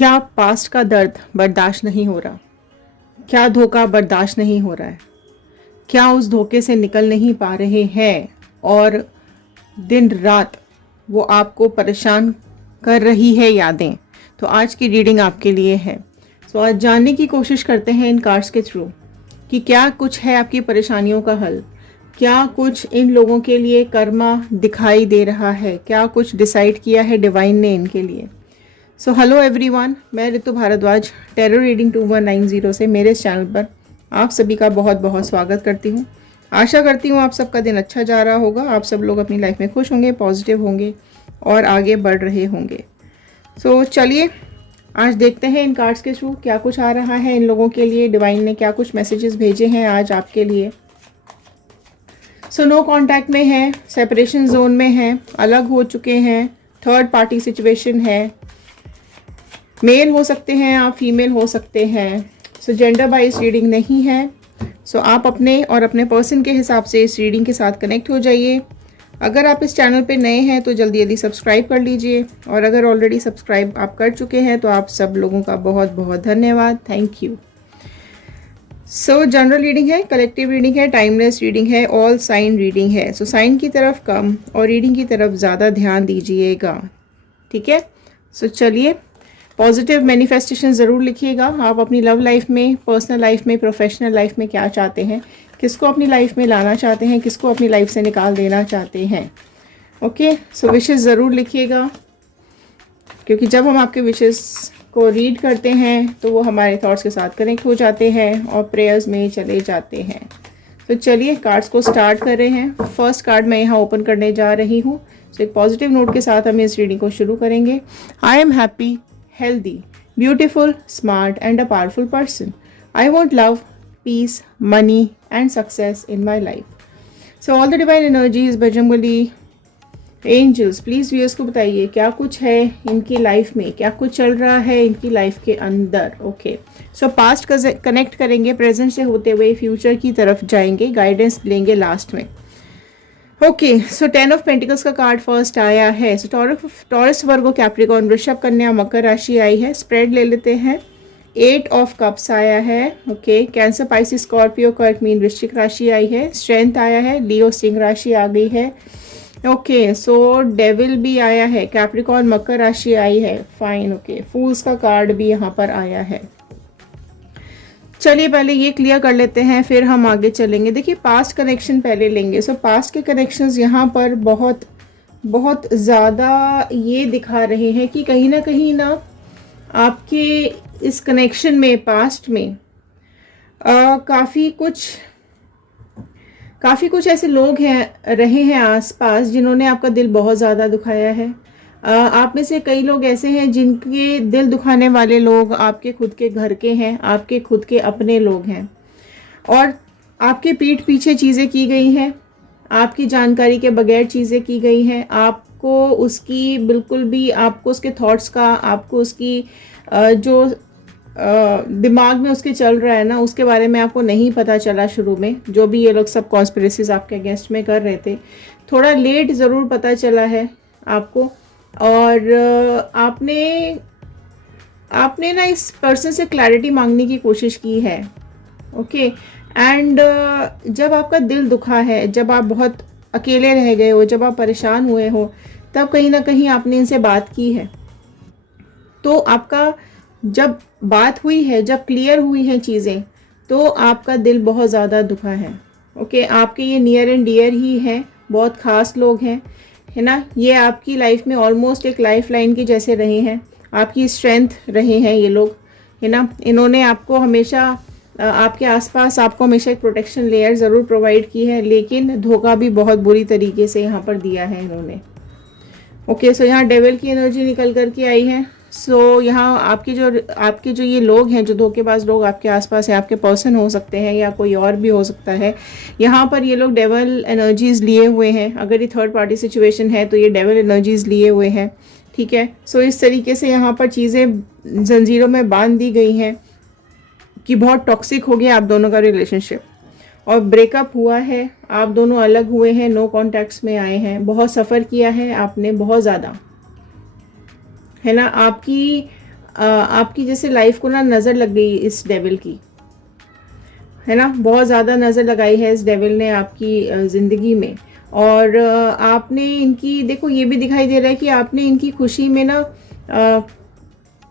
क्या पास्ट का दर्द बर्दाश्त नहीं हो रहा? क्या धोखा बर्दाश्त नहीं हो रहा है? क्या उस धोखे से निकल नहीं पा रहे हैं और दिन रात वो आपको परेशान कर रही है यादें? तो आज की रीडिंग आपके लिए है। तो आज जानने की कोशिश करते हैं इन कार्ड्स के थ्रू कि क्या कुछ है आपकी परेशानियों का हल। क्या कुछ इन लोगों के लिए कर्मा दिखाई दे रहा है? क्या कुछ डिसाइड किया है डिवाइन ने इनके लिए? सो हेलो एवरीवन, मैं ऋतु भारद्वाज टेरो रीडिंग 2190 से मेरे इस चैनल पर आप सभी का बहुत बहुत स्वागत करती हूँ। आशा करती हूँ आप सबका दिन अच्छा जा रहा होगा, आप सब लोग अपनी लाइफ में खुश होंगे, पॉजिटिव होंगे और आगे बढ़ रहे होंगे। सो चलिए आज देखते हैं इन कार्ड्स के थ्रू क्या कुछ आ रहा है इन लोगों के लिए। डिवाइन ने क्या कुछ मैसेजेस भेजे हैं आज आपके लिए। सो नो कॉन्टैक्ट में है, सेपरेशन जोन में है, अलग हो चुके हैं, थर्ड पार्टी सिचुएशन है, मेल हो सकते हैं आप, फीमेल हो सकते हैं। सो जेंडर वाइज रीडिंग नहीं है। सो आप अपने और अपने पर्सन के हिसाब से इस रीडिंग के साथ कनेक्ट हो जाइए। अगर आप इस चैनल पे नए हैं तो जल्दी जल्दी सब्सक्राइब कर लीजिए, और अगर ऑलरेडी सब्सक्राइब आप कर चुके हैं तो आप सब लोगों का बहुत बहुत धन्यवाद, thank you. So general reading है, कलेक्टिव रीडिंग है, टाइमलेस रीडिंग है, ऑल साइन रीडिंग है। सो साइन की तरफ कम और रीडिंग की तरफ ज़्यादा ध्यान दीजिएगा, ठीक है। सो चलिए, पॉजिटिव मैनिफेस्टेशन ज़रूर लिखिएगा। आप अपनी लव लाइफ में, पर्सनल लाइफ में, प्रोफेशनल लाइफ में क्या चाहते हैं, किसको अपनी लाइफ में लाना चाहते हैं, किसको अपनी लाइफ से निकाल देना चाहते हैं। ओके, सो विशेस ज़रूर लिखिएगा, क्योंकि जब हम आपके विशेस को रीड करते हैं तो वो हमारे थॉट्स के साथ कनेक्ट हो जाते हैं और प्रेयर्स में चले जाते हैं। तो चलिए कार्ड्स को स्टार्ट कर रहे हैं। फर्स्ट कार्ड मैं यहाँ ओपन करने जा रही हूँ। तो एक पॉजिटिव नोट के साथ हम इस रीडिंग को शुरू करेंगे। I am happy, healthy, beautiful, smart and a powerful person. I want love, peace, money and success in my life. So all the divine energies, Bajrangbali, angels, please viewers को बताइए क्या कुछ है इनकी लाइफ में, क्या कुछ चल रहा है इनकी लाइफ के अंदर। ओके, सो पास्ट का कनेक्ट करेंगे, प्रेजेंट से होते हुए फ्यूचर की तरफ जाएंगे, गाइडेंस लेंगे लास्ट में। ओके, सो 10 ऑफ पेंटिकल्स का कार्ड फर्स्ट आया है। सो टॉरस, वर्गो, कैप्रिकॉर्न, वृषभ, कन्या, मकर राशि आई है। स्प्रेड ले लेते हैं। 8 ऑफ कप्स आया है। ओके, कैंसर, पाइसिस, स्कॉर्पियो, कर्क, मीन, वृश्चिक राशि आई है। स्ट्रेंथ आया है। लियो, सिंह राशि आ गई है। ओके, सो डेविल भी आया है। कैप्रिकॉर्न, मकर राशि आई है। फाइन। ओके, फूल्स का कार्ड भी यहाँ पर आया है। चलिए पहले ये क्लियर कर लेते हैं, फिर हम आगे चलेंगे। देखिए पास्ट कनेक्शन पहले लेंगे। सो पास्ट के कनेक्शंस यहाँ पर बहुत बहुत ज़्यादा ये दिखा रहे हैं कि कहीं ना आपके इस कनेक्शन में, पास्ट में काफ़ी कुछ ऐसे लोग हैं, रहे हैं आसपास, जिन्होंने आपका दिल बहुत ज़्यादा दुखाया है। आप में से कई लोग ऐसे हैं जिनके दिल दुखाने वाले लोग आपके खुद के घर के हैं, आपके खुद के अपने लोग हैं, और आपके पीठ पीछे चीज़ें की गई हैं, आपकी जानकारी के बगैर चीज़ें की गई हैं। आपको उसकी बिल्कुल भी, आपको उसके थॉट्स का, आपको उसकी जो दिमाग में उसके चल रहा है ना, उसके बारे में आपको नहीं पता चला शुरू में। जो भी ये लोग सब कॉन्स्पिरेसीज आपके अगेंस्ट में कर रहे थे, थोड़ा लेट ज़रूर पता चला है आपको। और आपने ना इस पर्सन से क्लैरिटी मांगने की कोशिश की है। ओके, एंड जब आपका दिल दुखा है, जब आप बहुत अकेले रह गए हो, जब आप परेशान हुए हो, तब कहीं ना कहीं आपने इनसे बात की है। तो आपका जब बात हुई है, जब क्लियर हुई हैं चीज़ें, तो आपका दिल बहुत ज़्यादा दुखा है। ओके, आपके ये नियर एंड डियर ही हैं, बहुत ख़ास लोग हैं, है ना। ये आपकी लाइफ में ऑलमोस्ट एक लाइफ लाइन के जैसे रहे हैं, आपकी स्ट्रेंथ रहे हैं ये लोग, है ना। इन्होंने आपको हमेशा आपके आसपास, आपको हमेशा एक प्रोटेक्शन लेयर ज़रूर प्रोवाइड की है, लेकिन धोखा भी बहुत बुरी तरीके से यहाँ पर दिया है इन्होंने। ओके, सो यहाँ डेविल की एनर्जी निकल कर के आई है। सो यहाँ आपके जो ये लोग हैं, जो धोखेबाज लोग आपके आसपास हैं, आपके पर्सन हो सकते हैं या कोई और भी हो सकता है, यहाँ पर ये लोग डेविल एनर्जीज लिए हुए हैं। अगर ये थर्ड पार्टी सिचुएशन है तो ये डेविल एनर्जीज लिए हुए हैं, ठीक है। सो इस तरीके से यहाँ पर चीज़ें जंजीरों में बांध दी गई हैं कि बहुत टॉक्सिक हो गया आप दोनों का रिलेशनशिप, और ब्रेकअप हुआ है, आप दोनों अलग हुए हैं, नो कॉन्टैक्ट्स में आए हैं, बहुत सफ़र किया है आपने, बहुत ज़्यादा, है ना। आपकी जैसे लाइफ को ना नज़र लग गई इस डेविल की, है ना, बहुत ज़्यादा नज़र लगाई है इस डेविल ने आपकी ज़िंदगी में। और आपने इनकी, देखो ये भी दिखाई दे रहा है कि आपने इनकी खुशी में ना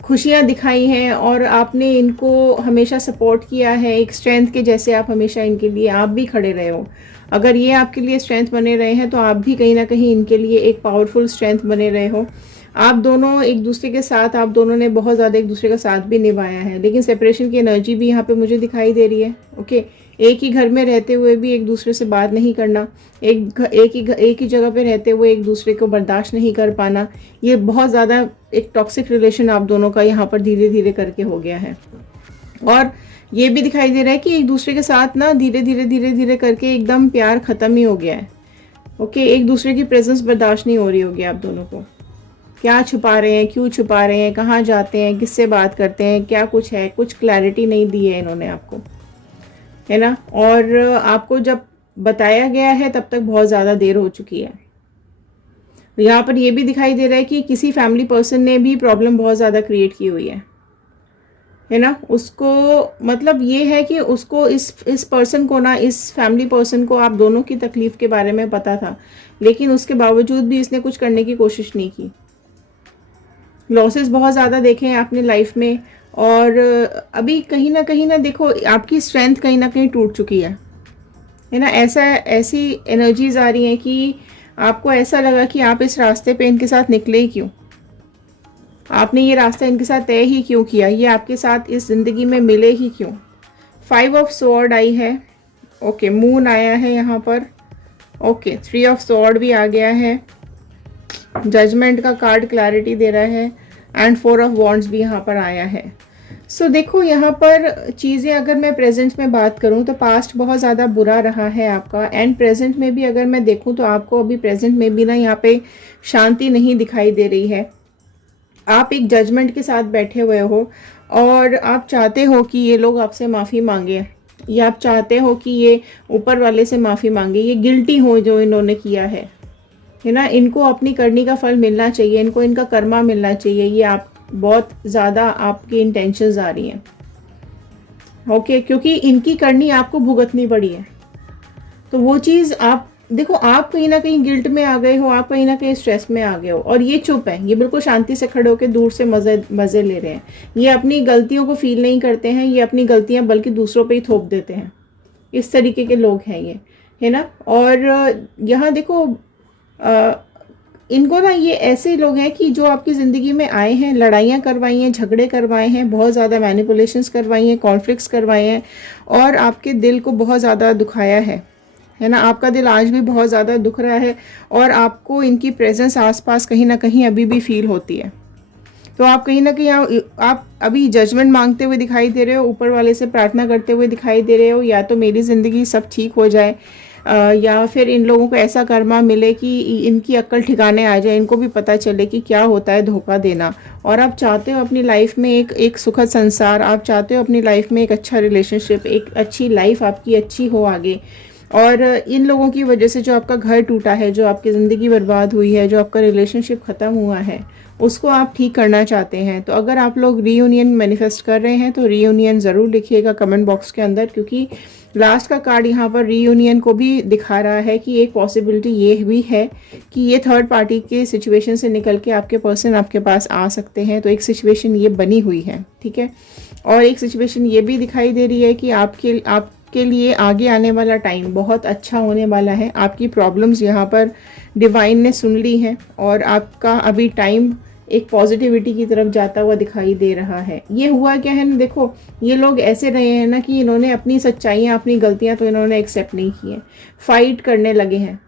खुशियाँ दिखाई हैं और आपने इनको हमेशा सपोर्ट किया है, एक स्ट्रेंथ के जैसे आप हमेशा इनके लिए आप भी खड़े रहे हो। अगर ये आपके लिए स्ट्रेंथ बने रहे हैं तो आप भी कहीं ना कहीं इनके लिए एक पावरफुल स्ट्रेंथ बने रहे हो। आप दोनों एक दूसरे के साथ, आप दोनों ने बहुत ज़्यादा एक दूसरे का साथ भी निभाया है, लेकिन सेपरेशन की एनर्जी भी यहाँ पे मुझे दिखाई दे रही है। ओके, एक ही घर में रहते हुए भी एक दूसरे से बात नहीं करना, एक ही जगह पे रहते हुए एक दूसरे को बर्दाश्त नहीं कर पाना, ये बहुत ज़्यादा एक टॉक्सिक रिलेशन आप दोनों का यहाँ पर धीरे धीरे करके हो गया है। और ये भी दिखाई दे रहा है कि एक दूसरे के साथ ना धीरे धीरे करके एकदम प्यार ख़त्म ही हो गया है। ओके, एक दूसरे की प्रेजेंस बर्दाश्त नहीं हो रही होगी आप दोनों को। क्या छुपा रहे हैं, क्यों छुपा रहे हैं, कहाँ जाते हैं, किससे बात करते हैं, क्या कुछ है, कुछ क्लैरिटी नहीं दी है इन्होंने आपको, है ना। और आपको जब बताया गया है तब तक बहुत ज़्यादा देर हो चुकी है। यहाँ पर ये भी दिखाई दे रहा है कि किसी फैमिली पर्सन ने भी प्रॉब्लम बहुत ज़्यादा क्रिएट की हुई है ना। उसको मतलब ये है कि उसको इस पर्सन को ना, इस फैमिली पर्सन को आप दोनों की तकलीफ़ के बारे में पता था, लेकिन उसके बावजूद भी इसने कुछ करने की कोशिश नहीं की। लॉसेस बहुत ज़्यादा देखे हैं आपने लाइफ में, और अभी कहीं ना देखो आपकी स्ट्रेंथ कहीं ना कहीं टूट चुकी है ना। ऐसी एनर्जीज आ रही हैं कि आपको ऐसा लगा कि आप इस रास्ते पे इनके साथ निकले ही क्यों, आपने ये रास्ता इनके साथ तय ही क्यों किया, ये आपके साथ इस ज़िंदगी में मिले ही क्यों। 5 ऑफ स्वॉर्ड आई है, ओके, मून आया है यहाँ पर, ओके, 3 ऑफ स्वॉर्ड भी आ गया है, जजमेंट का कार्ड क्लैरिटी दे रहा है, एंड 4 ऑफ वॉन्ड्स भी यहाँ पर आया है। सो देखो यहाँ पर चीज़ें, अगर मैं प्रेजेंट में बात करूँ तो पास्ट बहुत ज़्यादा बुरा रहा है आपका, एंड प्रेजेंट में भी अगर मैं देखूँ तो आपको अभी प्रेजेंट में भी ना यहाँ पे शांति नहीं दिखाई दे रही है। आप एक जजमेंट के साथ बैठे हुए हो और आप चाहते हो कि ये लोग आपसे माफ़ी मांगे, या आप चाहते हो कि ये ऊपर वाले से माफ़ी मांगे, ये गिल्टी हो जो इन्होंने किया है ना। इनको अपनी करनी का फल मिलना चाहिए, इनको इनका कर्मा मिलना चाहिए। ये आप बहुत ज़्यादा आपकी इंटेंशंस आ रही हैं, ओके, क्योंकि इनकी करनी आपको भुगतनी पड़ी है। तो वो चीज़ आप देखो, आप कहीं ना कहीं गिल्ट में आ गए हो, आप कहीं ना कहीं स्ट्रेस में आ गए हो, और ये चुप है, ये बिल्कुल शांति से खड़े होकर दूर से मज़े ले रहे हैं। ये अपनी गलतियों को फील नहीं करते हैं, ये अपनी गलतियां बल्कि दूसरों पे ही थोप देते हैं। इस तरीके के लोग हैं ये, है ना। और यहाँ देखो इनको ना, ये ऐसे लोग हैं कि जो आपकी ज़िंदगी में आए हैं, लड़ाइयाँ करवाई हैं, झगड़े करवाए हैं, बहुत ज़्यादा मैनिपुलेशंस करवाई हैं, कॉन्फ्लिक्ट्स करवाए हैं, और आपके दिल को बहुत ज़्यादा दुखाया है ना। आपका दिल आज भी बहुत ज़्यादा दुख रहा है, और आपको इनकी प्रेजेंस आसपास कहीं ना कहीं अभी भी फील होती है। तो आप कहीं ना कहीं आप अभी जजमेंट मांगते हुए दिखाई दे रहे हो, ऊपर वाले से प्रार्थना करते हुए दिखाई दे रहे हो, या तो मेरी ज़िंदगी सब ठीक हो जाए, या फिर इन लोगों को ऐसा कर्मा मिले कि इनकी अक्ल ठिकाने आ जाए, इनको भी पता चले कि क्या होता है धोखा देना। और आप चाहते हो अपनी लाइफ में एक सुखद संसार, आप चाहते हो अपनी लाइफ में एक अच्छा रिलेशनशिप, एक अच्छी लाइफ आपकी अच्छी हो आगे। और इन लोगों की वजह से जो आपका घर टूटा है, जो आपकी ज़िंदगी बर्बाद हुई है, जो आपका रिलेशनशिप ख़त्म हुआ है, उसको आप ठीक करना चाहते हैं। तो अगर आप लोग रीयूनियन मैनिफेस्ट कर रहे हैं तो रीयूनियन ज़रूर लिखिएगा कमेंट बॉक्स के अंदर, क्योंकि लास्ट का कार्ड यहाँ पर रीयूनियन को भी दिखा रहा है कि एक पॉसिबिलिटी ये भी है कि ये थर्ड पार्टी के सिचुएशन से निकल के आपके पर्सन आपके पास आ सकते हैं। तो एक सिचुएशन ये बनी हुई है, ठीक है। और एक सिचुएशन ये भी दिखाई दे रही है कि आपके लिए आगे आने वाला टाइम बहुत अच्छा होने वाला है। आपकी प्रॉब्लम्स यहाँ पर डिवाइन ने सुन ली हैं, और आपका अभी टाइम एक पॉजिटिविटी की तरफ जाता हुआ दिखाई दे रहा है। ये हुआ क्या है ना, देखो ये लोग ऐसे रहे हैं ना कि इन्होंने अपनी सच्चाइयाँ, अपनी गलतियाँ तो इन्होंने एक्सेप्ट नहीं की हैं, फाइट करने लगे हैं,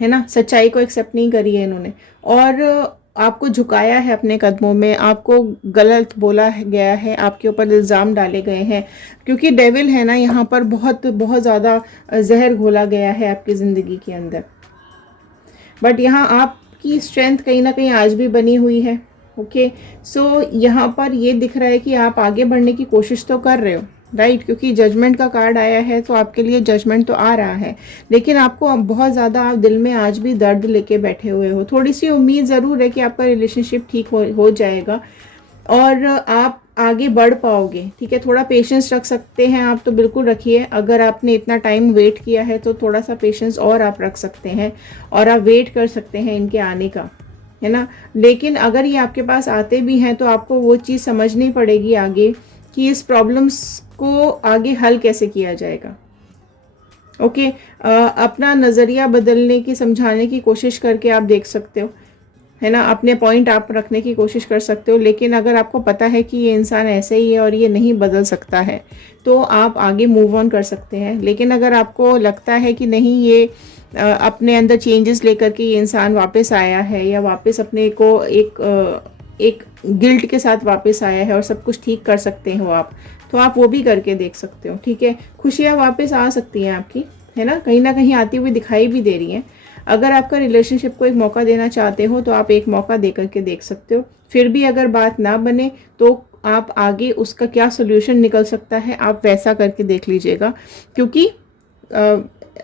है ना। सच्चाई को एक्सेप्ट नहीं करी है इन्होंने, और आपको झुकाया है अपने कदमों में, आपको गलत बोला गया है, आपके ऊपर इल्ज़ाम डाले गए हैं, क्योंकि डेविल है ना यहाँ पर बहुत बहुत ज़्यादा जहर घोला गया है आपकी ज़िंदगी के अंदर। बट यहाँ आपकी स्ट्रेंथ कहीं ना कहीं आज भी बनी हुई है, ओके। सो यहाँ पर ये दिख रहा है कि आप आगे बढ़ने की कोशिश तो कर रहे हो, राइट, क्योंकि जजमेंट का कार्ड आया है, तो आपके लिए जजमेंट तो आ रहा है, लेकिन आपको बहुत ज़्यादा आप दिल में आज भी दर्द लेके बैठे हुए हो। थोड़ी सी उम्मीद ज़रूर है कि आपका रिलेशनशिप ठीक हो जाएगा, और आप आगे बढ़ पाओगे। ठीक है, थोड़ा पेशेंस रख सकते हैं आप तो बिल्कुल रखिए। अगर आपने इतना टाइम वेट किया है तो थोड़ा सा पेशेंस और आप रख सकते हैं और आप वेट कर सकते हैं इनके आने का, है ना। लेकिन अगर ये आपके पास आते भी हैं तो आपको वो चीज़ समझनी पड़ेगी आगे कि इस प्रॉब्लम्स को आगे हल कैसे किया जाएगा। ओके, अपना नज़रिया बदलने की, समझाने की कोशिश करके आप देख सकते हो, है ना। अपने पॉइंट आप रखने की कोशिश कर सकते हो। लेकिन अगर आपको पता है कि ये इंसान ऐसे ही है और ये नहीं बदल सकता है तो आप आगे मूव ऑन कर सकते हैं। लेकिन अगर आपको लगता है कि नहीं, ये अपने अंदर चेंजेस लेकर के ये इंसान वापस आया है या वापस अपने को एक गिल्ट के साथ वापस आया है और सब कुछ ठीक कर सकते हो आप, तो आप वो भी करके देख सकते हो। ठीक है, खुशियाँ वापस आ सकती हैं आपकी, है ना कहीं आती हुई दिखाई भी दे रही हैं। अगर आपका रिलेशनशिप को एक मौका देना चाहते हो तो आप एक मौका दे करके देख सकते हो। फिर भी अगर बात ना बने तो आप आगे उसका क्या सोल्यूशन निकल सकता है आप वैसा करके देख लीजिएगा। क्योंकि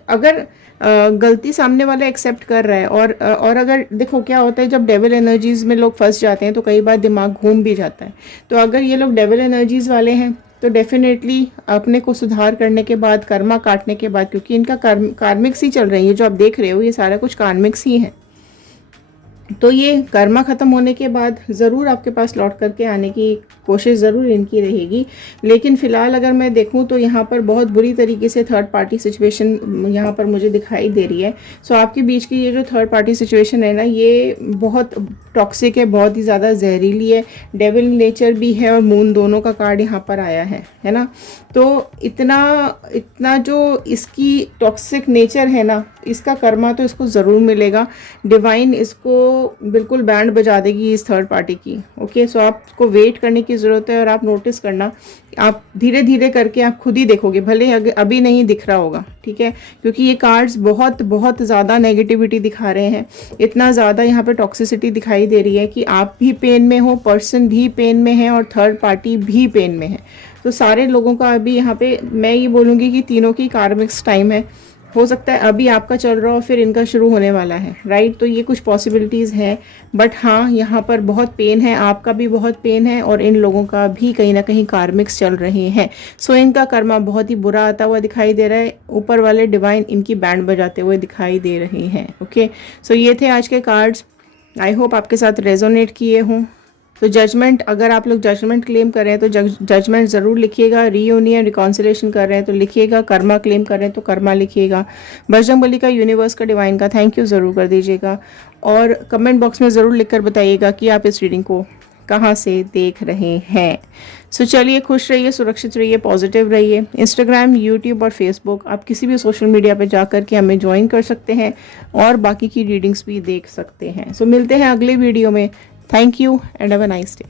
अगर गलती सामने वाला एक्सेप्ट कर रहा है और अगर देखो क्या होता है, जब डेविल एनर्जीज में लोग फंस जाते हैं तो कई बार दिमाग घूम भी जाता है। तो अगर ये लोग डेविल एनर्जीज वाले हैं तो डेफिनेटली अपने को सुधार करने के बाद, कर्मा काटने के बाद, क्योंकि इनका कार्मिक्स ही चल रही है, जो आप देख रहे हो ये सारा कुछ कार्मिक्स ही है, तो ये कर्मा ख़त्म होने के बाद ज़रूर आपके पास लौट करके आने की कोशिश ज़रूर इनकी रहेगी। लेकिन फ़िलहाल अगर मैं देखूं तो यहाँ पर बहुत बुरी तरीके से थर्ड पार्टी सिचुएशन यहाँ पर मुझे दिखाई दे रही है। सो आपके बीच की ये जो थर्ड पार्टी सिचुएशन है ना, ये बहुत टॉक्सिक है, बहुत ही ज़्यादा जहरीली है। डेविल नेचर भी है और मून दोनों का कार्ड यहाँ पर आया है ना। तो इतना जो इसकी टॉक्सिक नेचर है ना, इसका कर्मा तो इसको ज़रूर मिलेगा। डिवाइन इसको बिल्कुल बैंड बजा देगी इस थर्ड पार्टी की। ओके, सो आपको वेट करने की ज़रूरत है और आप नोटिस करना, आप धीरे धीरे करके आप खुद ही देखोगे, भले अभी नहीं दिख रहा होगा। ठीक है, क्योंकि ये कार्ड्स बहुत बहुत ज़्यादा नेगेटिविटी दिखा रहे हैं, इतना ज़्यादा यहाँ पे टॉक्सिसिटी दिखाई दे रही है कि आप भी पेन में हो, पर्सन भी पेन में है और थर्ड पार्टी भी पेन में है। तो सारे लोगों का अभी यहाँ पे मैं ये बोलूँगी कि तीनों की कार्मिक्स टाइम है। हो सकता है अभी आपका चल रहा हो फिर इनका शुरू होने वाला है, राइट। तो ये कुछ पॉसिबिलिटीज़ हैं, बट हाँ यहाँ पर बहुत पेन है, आपका भी बहुत पेन है और इन लोगों का भी कहीं ना कहीं कार्मिक्स चल रहे हैं। सो इनका कर्मा बहुत ही बुरा आता हुआ दिखाई दे रहा है। ऊपर वाले डिवाइन इनकी बैंड बजाते हुए दिखाई दे रहे हैं। ओके, सो ये थे आज के कार्ड्स। आई होप आपके साथ रेजोनेट किए हों। तो जजमेंट, अगर आप लोग जजमेंट क्लेम कर रहे हैं तो जजमेंट ज़रूर लिखिएगा। रीयूनियन रिकॉन्सिलेशन कर रहे हैं तो लिखिएगा। कर्मा क्लेम कर रहे हैं तो कर्मा लिखिएगा। बजरंगबली का, यूनिवर्स का, डिवाइन का थैंक यू ज़रूर कर दीजिएगा और कमेंट बॉक्स में ज़रूर लिखकर बताइएगा कि आप इस रीडिंग को कहाँ से देख रहे हैं। सो चलिए, खुश रहिए, सुरक्षित रहिए, पॉजिटिव रहिए। इंस्टाग्राम, यूट्यूब और फेसबुक, आप किसी भी सोशल मीडिया पे जा कर के हमें ज्वाइन कर सकते हैं और बाकी की रीडिंग्स भी देख सकते हैं। सो मिलते हैं अगले वीडियो में। Thank you and have a nice day.